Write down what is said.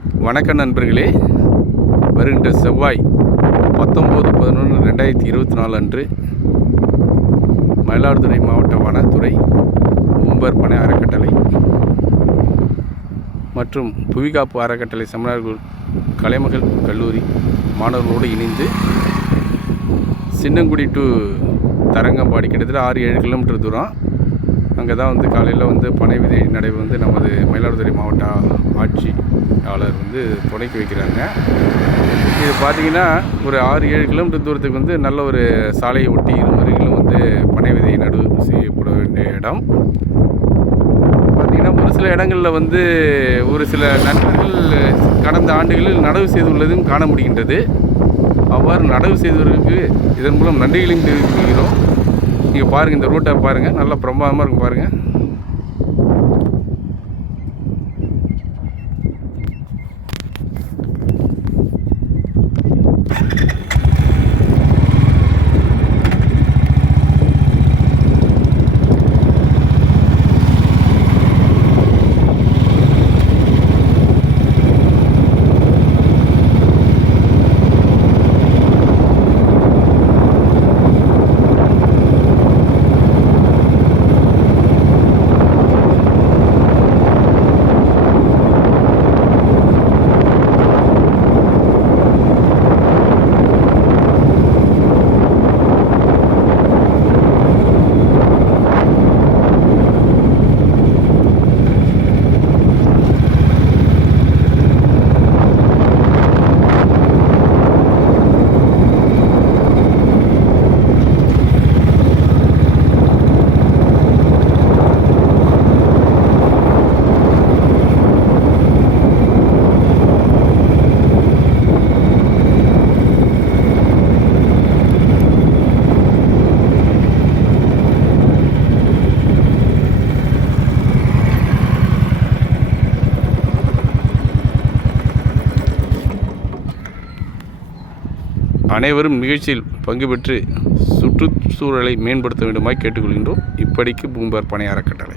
வணக்கம் நண்பர்களே. வருகின்ற செவ்வாய் 19/11/2024 அன்று மயிலாடுதுறை மாவட்ட வனத்துறை பூம்பர் பனை அறக்கட்டளை மற்றும் புவிகாப்பு அறக்கட்டளை செம்மனார்கோவில் கலைமகள் கல்லூரி மாணவர்களோடு இணைந்து சின்னங்குடி டு தரங்கம்பாடி கிட்டத்தட்ட 6-7 கிலோமீட்டர் தூரம் அங்கே தான் காலையில் பனை விதை நடவு நமது மயிலாடுதுறை மாவட்ட ஆட்சியாளர் தொடக்கி வைக்கிறாங்க. இது பார்த்திங்கன்னா ஒரு 6-7 கிலோமீட்டர் தூரத்துக்கு நல்ல ஒரு சாலையை ஒட்டி இருமருகிலும் பனை விதை நடவு செய்யப்பட வேண்டிய இடம். பார்த்திங்கன்னா ஒரு சில இடங்களில் ஒரு சில நண்பர்கள் கடந்த ஆண்டுகளில் நடவு செய்துள்ளதும் காண முடிகின்றது. அவ்வாறு நடவு செய்தவர்களுக்கு இதன் மூலம் நன்றிகளையும் தெரிவிக்கிறோம். நீங்கள் பாருங்கள், இந்த ரூட்டை பாருங்கள், நல்லா பிரமாதமாக இருக்கும் பாருங்கள். அனைவரும் நிகழ்ச்சியில் பங்கு பெற்று சுற்றுச்சூழலை மேம்படுத்த வேண்டுமாய் கேட்டுக்கொள்கின்றோம். இப்படிக்கு பூம்பர் பனை அறக்கட்டளை.